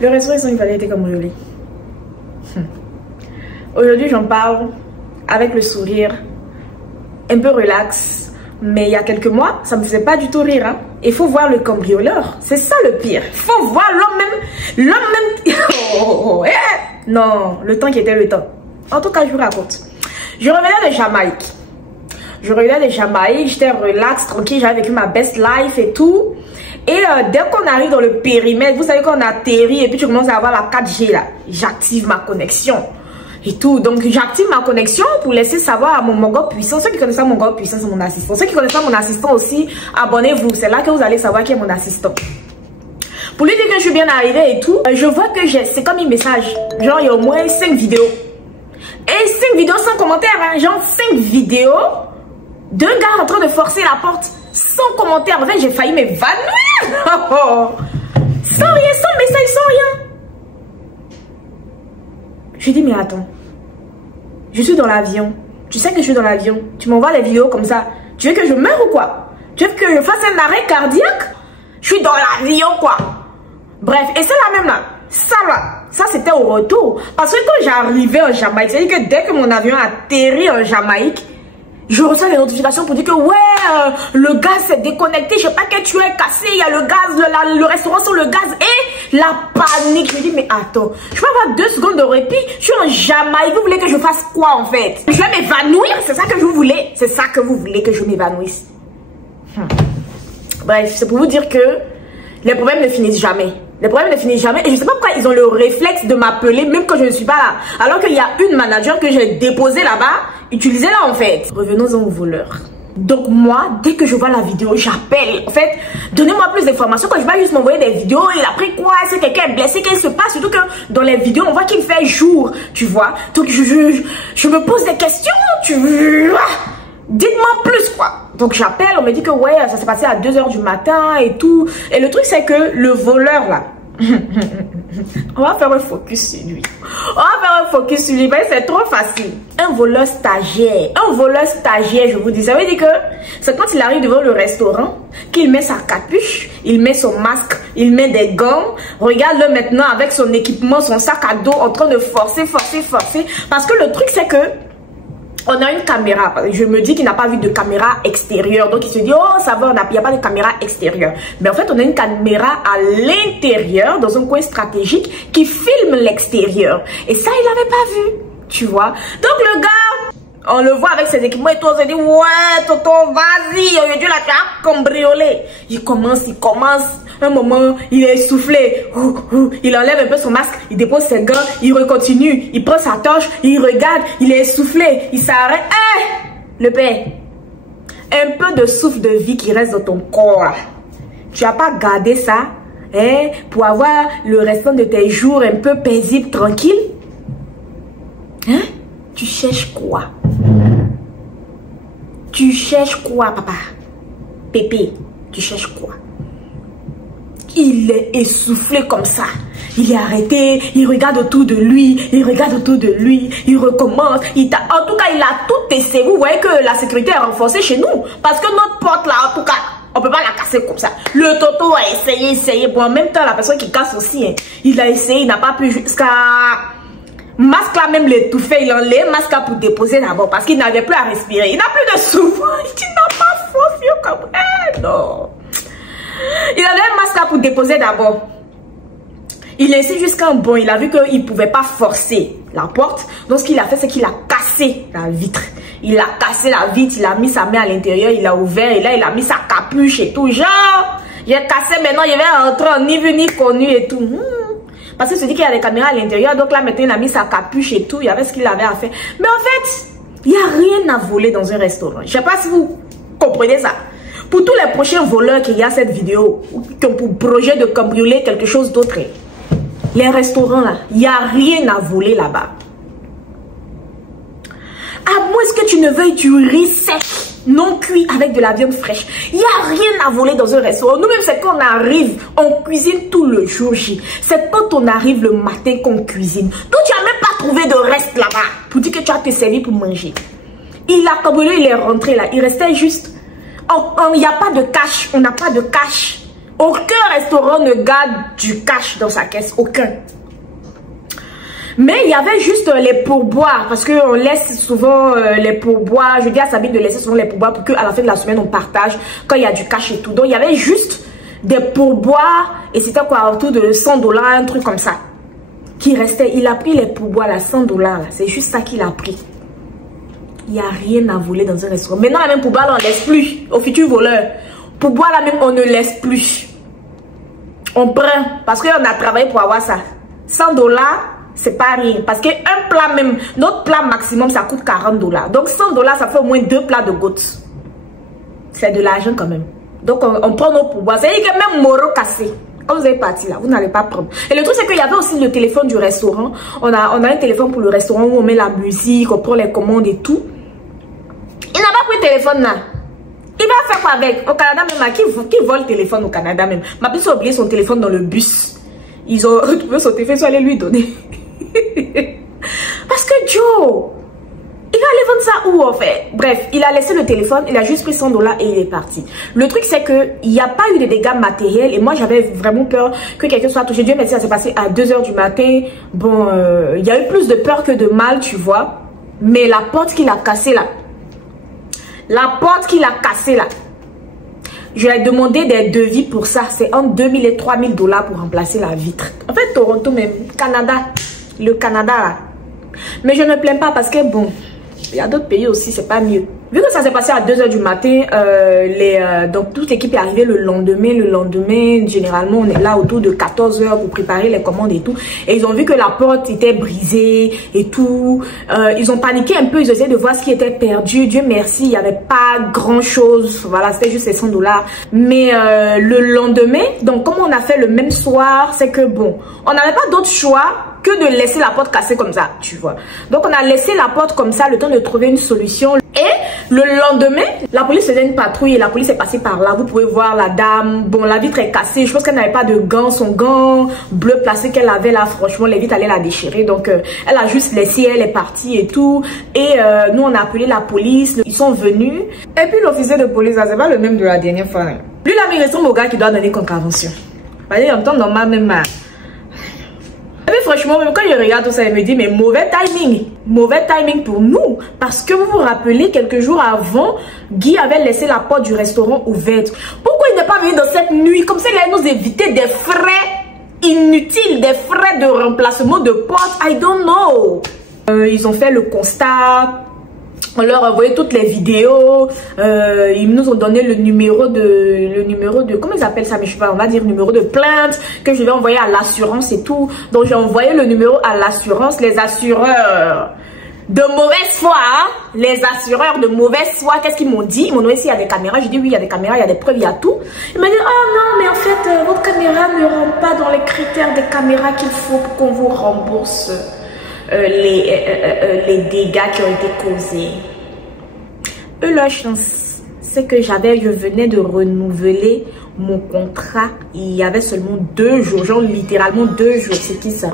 Le restaurant Sans Rival était cambriolé. Aujourd'hui, j'en parle avec le sourire, un peu relax. Mais il y a quelques mois, ça me faisait pas du tout rire. Hein. Il faut voir le cambrioleur. C'est ça le pire. Il faut voir l'homme même. Non, le temps qui était le temps. En tout cas, je vous raconte. Je revenais de Jamaïque. J'étais relax, tranquille. J'avais vécu ma best life et tout. Et dès qu'on arrive dans le périmètre, vous savez qu'on atterrit et puis tu commences à avoir la 4G là. J'active ma connexion. Et tout, donc j'active ma connexion pour laisser savoir à mon Mongo puissant. Ceux qui connaissent pas mon Mongo puissant, c'est mon assistant. Ceux qui connaissent pas mon assistant aussi, abonnez-vous. C'est là que vous allez savoir qui est mon assistant. Pour lui dire que je suis bien arrivée et tout, je vois que c'est comme un message. Genre, il y a au moins 5 vidéos. Et 5 vidéos sans commentaire, hein. Genre 5 vidéos d'un gars en train de forcer la porte sans commentaire. En fait, j'ai failli m'évanouir. Sans rien, sans message, sans rien. Je dis, mais attends, je suis dans l'avion. Tu sais que je suis dans l'avion. Tu m'envoies les vidéos comme ça. Tu veux que je meure ou quoi? Tu veux que je fasse un arrêt cardiaque? Je suis dans l'avion, quoi. Bref, et c'est la même là. Ça c'était au retour. Parce que quand j'arrivais en Jamaïque, c'est-à-dire que dès que mon avion atterrit en Jamaïque, je reçois des notifications pour dire que ouais, le gaz s'est déconnecté, je sais pas que tu es cassé, il y a le gaz, le restaurant sur le gaz et la panique. Je me dis mais attends, je peux avoir 2 secondes de répit, je suis en Jamaïque, vous voulez que je fasse quoi en fait? Je vais m'évanouir, c'est ça que vous voulez? C'est ça que vous voulez que je m'évanouisse? Bref, c'est pour vous dire que les problèmes ne finissent jamais. Les problèmes ne finissent jamais et je sais pas pourquoi ils ont le réflexe de m'appeler même quand je ne suis pas là. Alors qu'il y a une manager que j'ai déposée là-bas, utilisez-la en fait. Revenons-en aux voleurs. Donc moi, dès que je vois la vidéo, j'appelle. En fait, donnez-moi plus d'informations. Quand je vais juste m'envoyer des vidéos, il a pris quoi? Est-ce que quelqu'un est blessé? Qu'est-ce qui se passe? Surtout que dans les vidéos, on voit qu'il fait jour, tu vois. Donc je me pose des questions, dites-moi plus quoi. Donc j'appelle, on me dit que ouais, ça s'est passé à 2 h du matin et tout. Et le truc c'est que le voleur là, on va faire un focus sur lui. C'est trop facile. Un voleur stagiaire, je vous dis, ça veut dire que c'est quand il arrive devant le restaurant, qu'il met sa capuche, il met son masque, il met des gants. Regarde-le maintenant avec son équipement, son sac à dos en train de forcer. Parce que le truc c'est que on a une caméra. Je me dis qu'il n'a pas vu de caméra extérieure. Donc, il se dit, oh, ça va, il n'y a pas de caméra extérieure. Mais en fait, on a une caméra à l'intérieur, dans un coin stratégique, qui filme l'extérieur. Et ça, il n'avait pas vu. Tu vois? Donc, le gars, on le voit avec ses équipements et tout. On se dit, ouais, Toto, vas-y. Aujourd'hui, là, tu as cambriolé. Il commence. Un moment, il est essoufflé. Il enlève un peu son masque, il dépose ses gants, il recontinue, il prend sa torche, il regarde, il est essoufflé, il s'arrête. Le père, un peu de souffle de vie qui reste dans ton corps. Tu n'as pas gardé ça pour avoir le restant de tes jours un peu paisible, tranquille? Tu cherches quoi? Tu cherches quoi, papa? Pépé, tu cherches quoi? Il est essoufflé comme ça. Il est arrêté, il regarde autour de lui, il recommence. En tout cas, il a tout essayé. Vous voyez que la sécurité est renforcée chez nous. Parce que notre porte là, en tout cas, on ne peut pas la casser comme ça. Le Toto a essayé. Bon, en même temps, la personne qui casse aussi, il a essayé, il n'a pas pu jusqu'à... Masque là, même l'étouffé, il enlève masque là pour déposer d'abord parce qu'il n'avait plus à respirer. Il n'a plus de souffle. Il n'a pas faux, vieux comme... non. Il avait un masque là pour déposer d'abord. Il a essayé jusqu'à un bon. Il a vu qu'il ne pouvait pas forcer la porte. Donc ce qu'il a fait, c'est qu'il a cassé la vitre. Il a cassé la vitre, il a mis sa main à l'intérieur, il a ouvert et là il a mis sa capuche et tout. Genre, j'ai cassé maintenant, il va rentrer en ni vu ni connu et tout. Parce qu'il se dit qu'il y a des caméras à l'intérieur. Donc là maintenant il a mis sa capuche et tout. Il y avait ce qu'il avait à faire. Mais en fait, il n'y a rien à voler dans un restaurant. Je ne sais pas si vous comprenez ça. Pour tous les prochains voleurs qui regardent cette vidéo, qui ont pour projet de cambrioler quelque chose d'autre, les restaurants là, il n'y a rien à voler là-bas. À moins que tu ne veuilles du riz sec, non cuit avec de la viande fraîche. Il n'y a rien à voler dans un restaurant. Nous-mêmes, c'est quand on arrive, on cuisine tout le jour J. C'est quand on arrive le matin qu'on cuisine. Donc tu n'as même pas trouvé de reste là-bas pour dire que tu as te servi pour manger. Il a cambriolé, il est rentré là. Il restait juste... Il n'y a pas de cash, on n'a pas de cash. Aucun restaurant ne garde du cash dans sa caisse. Aucun. Mais il y avait juste les pourboires. Parce qu'on laisse souvent les pourboires. Je dis à Sabine de laisser souvent les pourboires pour qu'à la fin de la semaine, on partage quand il y a du cash et tout. Donc, il y avait juste des pourboires. Et c'était quoi? Autour de 100 $, un truc comme ça. Qui restait. Il a pris les pourboires, là, 100 $. C'est juste ça qu'il a pris. Il n'y a rien à voler dans un restaurant. Maintenant, la même pourboire, on ne laisse plus. Au futur voleur. Pourboire, là même, on ne laisse plus. On prend. Parce qu'on a travaillé pour avoir ça. 100 $. C'est pas rien. Parce qu'un plat même, notre plat maximum, ça coûte 40 $. Donc 100 $, ça fait au moins 2 plats de gouttes. C'est de l'argent quand même. Donc on prend nos pourboires. C'est-à-dire que même Moro cassé, quand vous êtes parti là, vous n'allez pas prendre. Et le truc, c'est qu'il y avait aussi le téléphone du restaurant. On a un téléphone pour le restaurant où on met la musique, on prend les commandes et tout. Il n'a pas pris le téléphone là. Il va faire quoi avec? Au Canada même, qui vole le téléphone au Canada même? Ma petite a oublié son téléphone dans le bus. Ils ont retrouvé son téléphone, ils sont allés lui donner. Parce que Joe, il va aller vendre ça où en fait? Bref, il a laissé le téléphone, il a juste pris 100 $ et il est parti. Le truc c'est que il n'y a pas eu de dégâts matériels et moi j'avais vraiment peur que quelqu'un soit touché. Dieu merci, ça s'est passé à 2 h du matin. Bon, il y a eu plus de peur que de mal, tu vois. Mais la porte qu'il a cassée là, je lui ai demandé des devis pour ça. C'est entre 2000 et 3000 $ pour remplacer la vitre. En fait, Toronto même, Canada. Le Canada là. Mais je ne me plains pas parce que bon, il y a d'autres pays aussi, c'est pas mieux. Vu que ça s'est passé à 2 h du matin, donc toute l'équipe est arrivée le lendemain. Le lendemain, généralement, on est là autour de 14 h pour préparer les commandes et tout. Et ils ont vu que la porte était brisée et tout. Ils ont paniqué un peu, ils essayaient de voir ce qui était perdu. Dieu merci, il n'y avait pas grand chose. Voilà, c'était juste les 100 $. Mais le lendemain, donc comme on a fait le même soir, c'est que bon, on n'avait pas d'autre choix que de laisser la porte cassée comme ça, tu vois. Donc on a laissé la porte comme ça, le temps de trouver une solution. Et le lendemain, la police faisait une patrouille et la police est passée par là. Vous pouvez voir la dame. Bon, la vitre est cassée. Je pense qu'elle n'avait pas de gants. Son gant bleu placé qu'elle avait là, franchement, les vitres allaient la déchirer. Donc, elle a juste laissé, elle est partie et tout. Et nous, on a appelé la police. Ils sont venus. Et puis, l'officier de police, c'est pas le même de la dernière fois. Lui, là, il ressemble au gars qui doit donner contravention. Voyez, en temps normal, même. Et puis franchement, même quand je regarde tout ça, il me dit, mais mauvais timing pour nous. Parce que vous vous rappelez, quelques jours avant, Guy avait laissé la porte du restaurant ouverte. Pourquoi il n'est pas venu dans cette nuit? Comme ça, il allait nous éviter des frais inutiles, des frais de remplacement de porte. I don't know. Ils ont fait le constat. On leur a envoyé toutes les vidéos. Ils nous ont donné le numéro de comment ils appellent ça, mais je sais pas, on va dire numéro de plainte que je vais envoyer à l'assurance et tout. Donc j'ai envoyé le numéro à l'assurance. Les assureurs de mauvaise foi, hein? Les assureurs de mauvaise foi, qu'est-ce qu'ils m'ont dit? Ils m'ont demandé s'il y a des caméras. J'ai dit oui, il y a des caméras, il y a des preuves, il y a tout. Ils m'ont dit oh non, mais en fait votre caméra ne rentre pas dans les critères des caméras qu'il faut pour qu'on vous rembourse les dégâts qui ont été causés. Eux, leur chance, c'est que je venais de renouveler mon contrat. Il y avait seulement 2 jours, genre littéralement 2 jours. C'est qui ça?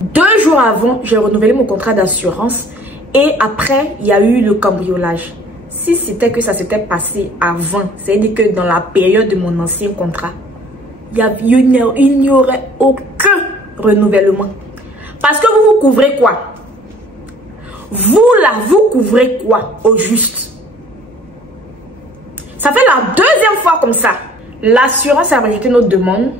2 jours avant, j'ai renouvelé mon contrat d'assurance. Et après, il y a eu le cambriolage. Si c'était que ça s'était passé avant, c'est-à-dire que dans la période de mon ancien contrat, il n'y aurait aucun renouvellement. Parce que vous couvrez quoi? Vous là, vous couvrez quoi au juste? Ça fait la 2e fois comme ça. L'assurance a rejeté notre demande.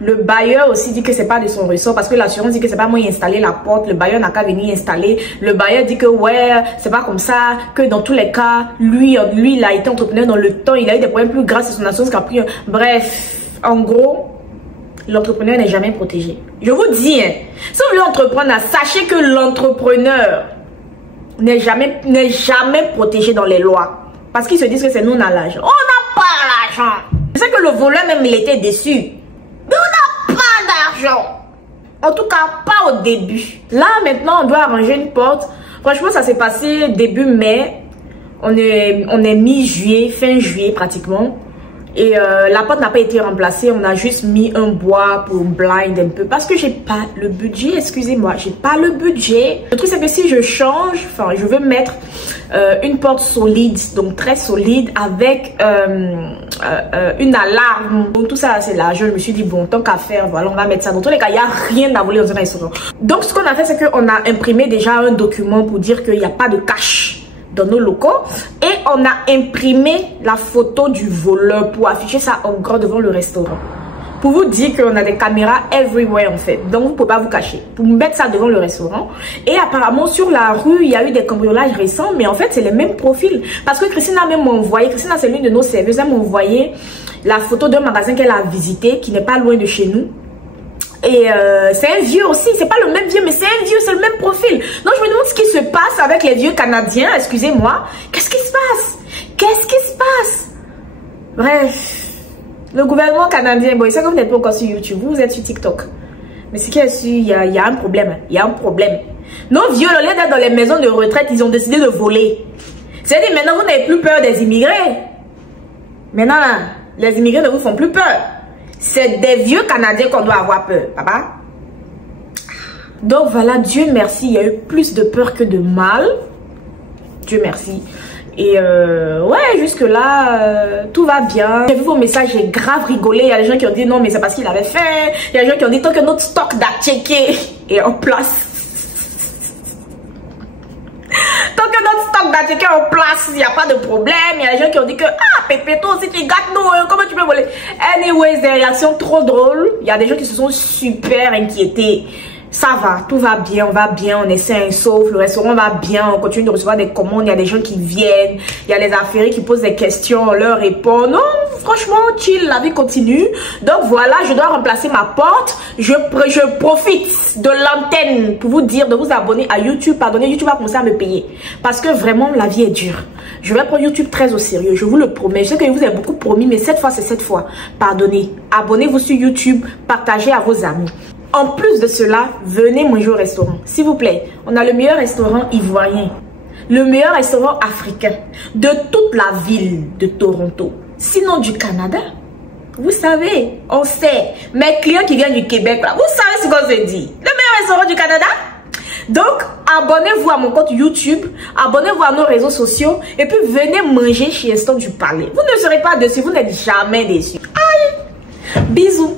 Le bailleur aussi dit que c'est pas de son ressort parce que l'assurance dit que c'est pas moi qui ai installé la porte. Le bailleur n'a qu'à venir installer. Le bailleur dit que ouais, c'est pas comme ça. Que dans tous les cas, lui il a été entrepreneur dans le temps. Il a eu des problèmes plus grâce à son assurance qu'a pris. Bref, en gros, l'entrepreneur n'est jamais protégé. Je vous dis, hein, si vous voulez entreprendre, sachez que l'entrepreneur n'est jamais protégé dans les lois. Parce qu'ils se disent que c'est nous, on a l'argent. On n'a pas l'argent. Je sais que le voleur même, il était déçu. Mais on n'a pas d'argent. En tout cas, pas au début. Là, maintenant, on doit arranger une porte. Franchement, ça s'est passé début mai. On est mi-juillet, fin juillet pratiquement. Et la porte n'a pas été remplacée, on a juste mis un bois pour blind un peu. Parce que j'ai pas le budget, excusez-moi, j'ai pas le budget. Le truc c'est que si je change, enfin je veux mettre une porte solide, donc très solide, avec une alarme. Donc tout ça c'est là, je me suis dit bon, tant qu'à faire, voilà, on va mettre ça. Dans tous les cas, il n'y a rien à voler dans un restaurant. Donc ce qu'on a fait, c'est qu'on a imprimé déjà un document pour dire qu'il n'y a pas de cash dans nos locaux, et on a imprimé la photo du voleur pour afficher ça en grand devant le restaurant, pour vous dire qu'on a des caméras everywhere en fait, donc vous ne pouvez pas vous cacher, pour mettre ça devant le restaurant. Et apparemment sur la rue il y a eu des cambriolages récents, mais en fait c'est les mêmes profils, parce que Christina même m'a envoyé, Christina c'est l'une de nos serveuses, elle m'a envoyé la photo d'un magasin qu'elle a visité qui n'est pas loin de chez nous. Et c'est un vieux aussi, c'est pas le même vieux, mais c'est un vieux, c'est le même profil. Donc je me demande ce qui se passe avec les vieux Canadiens, excusez-moi. Qu'est-ce qui se passe? Qu'est-ce qui se passe? Bref, le gouvernement canadien, bon, c'est que vous n'êtes pas encore sur YouTube, vous êtes sur TikTok. Mais ce qui est sûr, il y a un problème, il y a un problème. Nos vieux, au lieu d'être dans les maisons de retraite, ils ont décidé de voler. C'est-à-dire maintenant, vous n'avez plus peur des immigrés. Maintenant, là, les immigrés ne vous font plus peur. C'est des vieux Canadiens qu'on doit avoir peur, papa. Donc voilà, Dieu merci, il y a eu plus de peur que de mal. Dieu merci. Et ouais, jusque là, tout va bien. J'ai vu vos messages, j'ai grave rigolé. Il y a des gens qui ont dit non, mais c'est parce qu'il avait fait. Il y a des gens qui ont dit tant que notre stock d'attiqué est en place. Tant que notre stock d'attiqué est en place, il n'y a pas de problème. Il y a des gens qui ont dit que ah, Pépé, toi aussi tu gâtes nous, comment tu peux voler? Anyways, des réactions trop drôles. Il y a des gens qui se sont super inquiétés. Ça va, tout va bien, on va bien, on est sain et sauf, le restaurant va bien, on continue de recevoir des commandes, il y a des gens qui viennent, il y a les affaires qui posent des questions, on leur répond. Non, franchement, chill, la vie continue. Donc voilà, je dois remplacer ma porte. Je profite de l'antenne pour vous dire de vous abonner à YouTube. Pardonnez, YouTube va commencer à me payer. Parce que vraiment, la vie est dure. Je vais prendre YouTube très au sérieux, je vous le promets. Je sais que je vous ai beaucoup promis, mais cette fois, c'est cette fois. Pardonnez, abonnez-vous sur YouTube, partagez à vos amis. En plus de cela, venez manger au restaurant. S'il vous plaît, on a le meilleur restaurant ivoirien. Le meilleur restaurant africain de toute la ville de Toronto. Sinon du Canada. Vous savez, on sait. Mes clients qui viennent du Québec, là, vous savez ce qu'on se dit. Le meilleur restaurant du Canada. Donc, abonnez-vous à mon compte YouTube. Abonnez-vous à nos réseaux sociaux. Et puis, venez manger chez Instant du Palais. Vous ne serez pas déçus. Vous n'êtes jamais déçus. Aïe. Bisous.